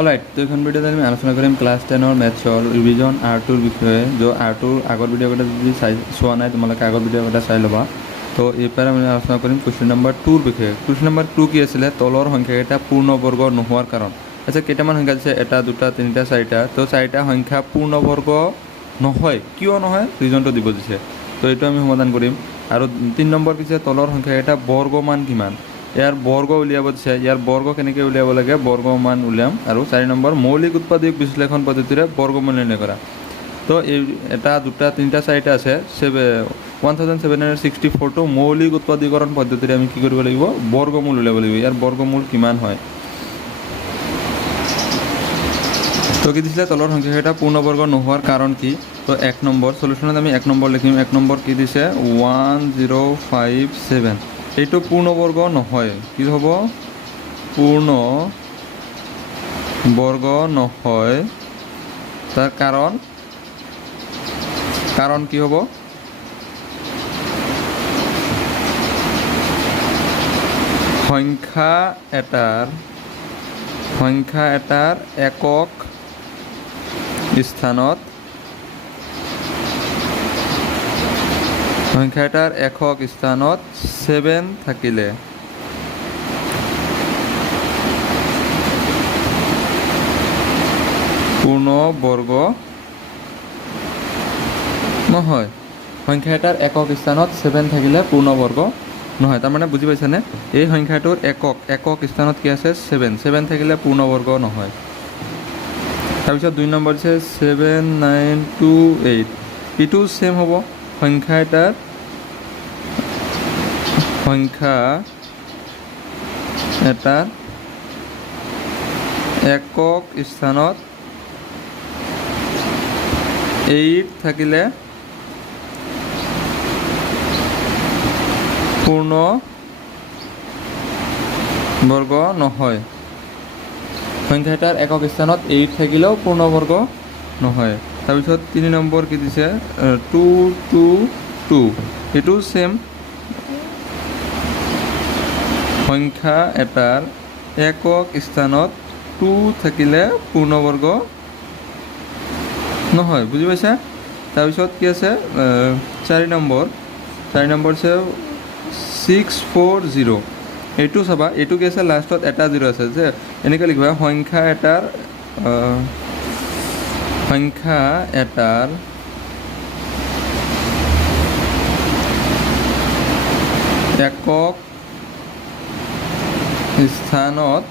Alright, তো এখন ভিডিওতে আমি আলোচনা কৰিম ক্লাছ 10 মেথছৰ ৰিভিজন R2ৰ বিষয়ে। R2ৰ আগৰ ভিডিঅ'কেইটা যদি চোৱা নাই তোমালোকে আগৰ ভিডিঅ'কেইটা চাই ল'বা। তো এইবাৰ আমি আলোচনা কৰিম কুৱেশ্যন নম্বৰ 2ৰ বিষয়ে। কুৱেশ্যন নম্বৰ 2 কি আছিলে? তলৰ সংখ্যাকেইটা পূৰ্ণবৰ্গ নোহোৱাৰ কাৰণ। আচ্ছা, কেইটামান সংখ্যা দিছে? 1 2 3 4টা। তো 4টা সংখ্যা পূৰ্ণবৰ্গ নহয়, কিয় নহয় ৰিজনটো দিব দিছে। তো এইটো আমি সমাধান কৰিম। আৰু 3 নম্বৰ কি আছে? তলৰ সংখ্যাকেইটা বৰ্গমান কিমান? ইয়াৰ বৰ্গ উলিয়াব দিছে। ইয়াৰ বৰ্গ কেনেকৈ উলিয়াব লাগে? বৰ্গমান উলিয়াম। আৰু 4 নম্বৰ মৌলিক উৎপাদক বিশ্লেষণ পদ্ধতিৰে বৰ্গমূল নিৰ্ণয় কৰা। তো এই 1 2 3 4টা আছে। 1764টো মৌলিক উৎপাদীকৰণ পদ্ধতিৰে আমি কি কৰিব লাগিব? বৰ্গমূল উলিয়াব লাগিব। ইয়াৰ বৰ্গমূল কিমান হয়? তো কি দিছিলে? তলৰ সংখ্যাকেইটা পূৰ্ণবৰ্গ নোহোৱাৰ কাৰণ কি? তো 1 নম্বৰ সলিউশ্যনত আমি 1 নম্বৰ লিখিম। 1 নম্বৰ কি দিছে? 1057। এইটো পূৰ্ণবৰ্গ নহয়। কি হ'ব? পূৰ্ণবৰ্গ নহয়। তাৰ কাৰণ কি হ'ব? সংখ্যা এটাৰ একক স্থানত সংখ্যা এটাৰ একক স্থানত 7 থাকিলে পূৰ্ণবৰ্গ নহয়। সংখ্যা এটাৰ একক স্থানত 7 থাকিলে পূৰ্ণবৰ্গ নহয়। তাৰমানে বুজি পাইছানে? এই সংখ্যাটোৰ একক স্থানত কি আছে? 7 থাকিলে পূৰ্ণবৰ্গ নহয়। তাৰপিছত 2 নম্বৰ দিছে 7928। এইটো ছেম হ'ব। সংখ্যা এটাৰ একক স্থানত 8 থাকিলে পূৰ্ণবৰ্গ নহয়। সংখ্যা এটাৰ একক স্থানত 8 থাকিলেও পূৰ্ণবৰ্গ নহয়। তাৰপিছত 3 নম্বৰ কি দিছে? 222। এইটো ছেম। সংখ্যা এটাৰ একক স্থানত 2 থাকিলে পূৰ্ণবৰ্গ নহয়। বুজি পাইছা? তাৰপিছত কি আছে? 4 নম্বৰ আছে 640। এইটো চাবা, এইটো কি আছে? লাষ্টত এটা 0 আছে যে এনেকৈ লিখিবা। সংখ্যা এটাৰ একক স্থানত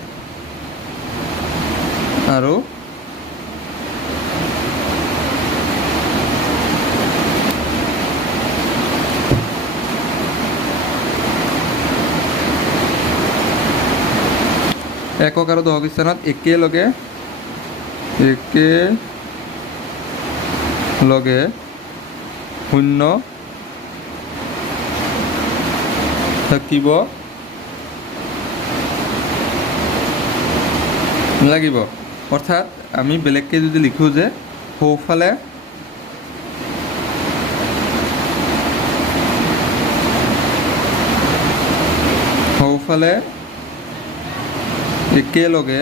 আৰু একক আৰু দশক স্থানত একেলগে শূন্য থাকিব লাগিব। অৰ্থাৎ আমি বেলেগকৈ যদি লিখোঁ যে সোঁফালে একেলগে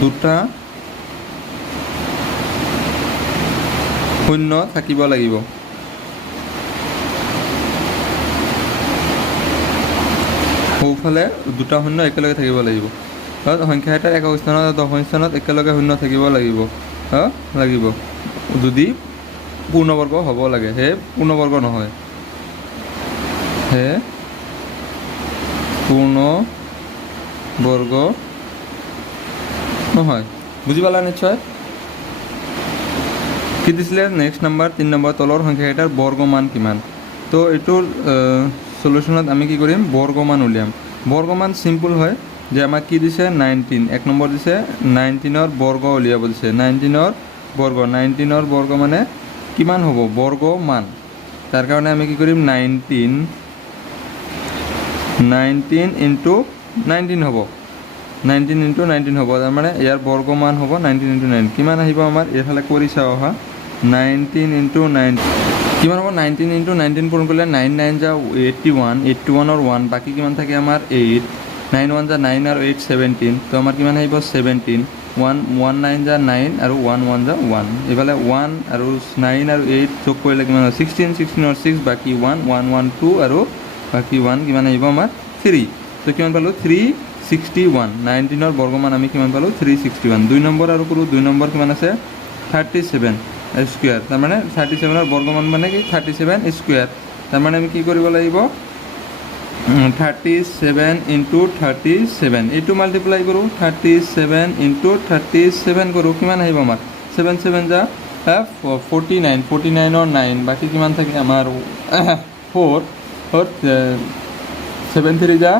দুটা শূন্য থাকিব লাগিব। সোঁফালে দুটা শূন্য একেলগে থাকিব লাগিব। সংখ্যা এটাৰ একক স্থানত আৰু দশম স্থানত একেলগে শূন্য থাকিব লাগিব যদি পূৰ্ণবৰ্গ হ'ব লাগে। সেয়ে পূৰ্ণবৰ্গ নহয়। পূৰ্ণবৰ্গ নহয়। বুজি পালা নিশ্চয়? কি দিছিলে? নেক্সট নম্বৰ 3 নম্বৰ তলৰ সংখ্যাকেইটাৰ বৰ্গমান কিমান? তো এইটোৰ সলিউশ্যনত আমি কি কৰিম? বৰ্গমান উলিয়াম। বৰ্গমান চিম্পল হয় যে আমাক কি দিছে? 19। 1 নম্বৰ দিছে 19ৰ বৰ্গ উলিয়াব দিছে। 19ৰ বৰ্গ মানে কিমান হ'ব? বৰ্গমান। তাৰ কাৰণে আমি কি কৰিম? 19 ইনটু 19 হ'ব। 19 ইনটু 19 হ'ব। তাৰমানে ইয়াৰ বৰ্গমান হ'ব 19 ইনটু 9। কিমান আহিব আমাৰ? এইফালে কৰি চাওঁ অহা। 19 ইনটু 9 কিমান হ'ব? 19 ইনটু 19 পূৰণ কৰিলে 9 9 যা 81। 81ৰ 1 বাকী কিমান থাকে আমাৰ? 8। 9 1 যা 9 আৰু 8 17 তো আমাৰ কিমান আহিব 17 1 1 9 যা 9 আৰু 1 1 যা 1 এইফালে 1 আৰু 9 আৰু 8 যোগ কৰিলে কিমান হয় 16 16 আৰু 6 বাকী 1 1 1 2 আৰু বাকী 1 কিমান আহিব আমাৰ 3 তো কিমান পালোঁ 361 19ৰ বৰ্গমান আমি কিমান পালোঁ 361 2 নম্বৰ আৰু কৰোঁ 2 নম্বৰ কিমান আছে 37 স্কুৱেৰ তাৰমানে 37ৰ বৰ্গমান মানে কি 37 স্কুৱেৰ তাৰমানে আমি কি কৰিব লাগিব 37 ইনটু 37 এইটো মাল্টিপ্লাই কৰোঁ 37 ইনটু 37 কৰোঁ কিমান আহিব আমাৰ 7 7 যা 49 49ৰ 9 বাকী কিমান থাকে আমাৰ 4 7 3 যা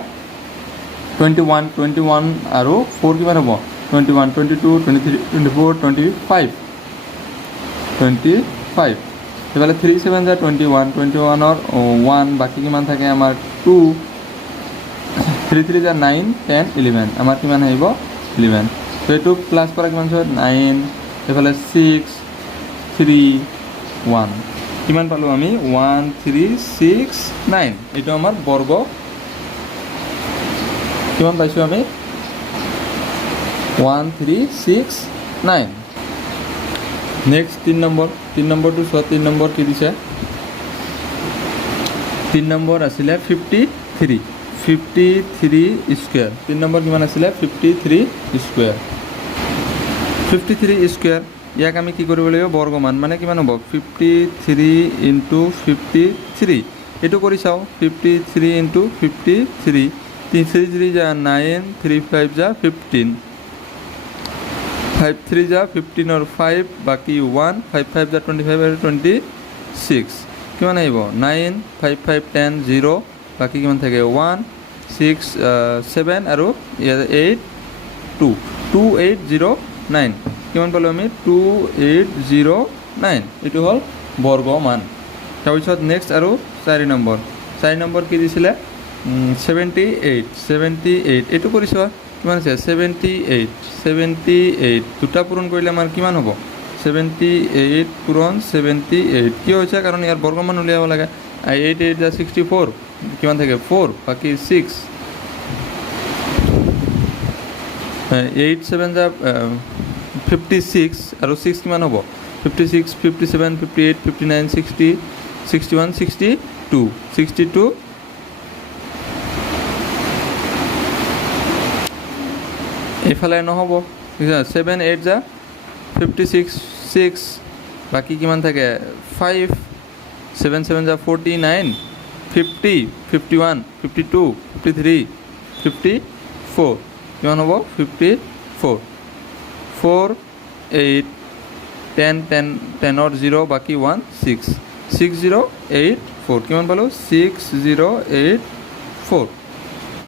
21 21 আৰু 4 কিমান হ'ব 21 22 23 24 25 25 এইফালে 3 7 যা 21 21ৰ 1 বাকী কিমান থাকে আমাৰ 2 3 3 যা 9 10 11 আমাৰ কিমান আহিব 11 তো এইটো প্লাছ কৰা কিমান হয় 9 এইফালে 6 3 1 কিমান পালোঁ আমি 1 3 6 9 এইটো আমাৰ বৰ্গ কিমান পাইছোঁ আমি 1 3 6 9 নেক্সট 3 নম্বৰটো চোৱা 3 নম্বৰ কি দিছে 3 নম্বৰ আছিলে 53 স্কুৱেৰ 3 নম্বৰ কিমান আছিলে 53 স্কুৱেৰ 53 স্কুৱেৰ ইয়াক আমি কি কৰিব লাগিব বৰ্গমান মানে কিমান হ'ব 53 ইনটু 53 এইটো কৰি চাওঁ 53 ইনটু 53 3 3 যা 9 3 5 যা 15 5 3 যা 15 और 5 বাকি 1 5 5 যা 25 আৰু 26 কিমান আহিব 9 5 5 10 0 বাকি কিমান থাকে 1 6 7 আৰু 8 2 2809 কিমান পালোঁ আমি 2809 এইটো হ'ল বৰ্গমান তাৰপিছত নেক্সট আৰু 4 নম্বৰ কি দিছিলে 78 এইটো কৰি চোৱা কিমান আছে 78 দুটা পূৰণ কৰিলে আমাৰ কিমান হ'ব 78 পূৰণ 78 কিয় হৈছে কাৰণ ইয়াৰ বৰ্গমান উলিয়াব লাগে 8 8 যা 64 কিমান থাকে 4 বাকী 6 8 7 যা 56 আৰু 6 কিমান হ'ব 56 57 58 59 60 61 62 এইফালে নহ'ব 7 8 যা 56 6 বাকী কিমান থাকে 5 7 7 যা 49 50 51 52 53 54 কিমান হ'ব 54 4 8 10 10ৰ 0 বাকী 1 6 6084 কিমান পালোঁ 6084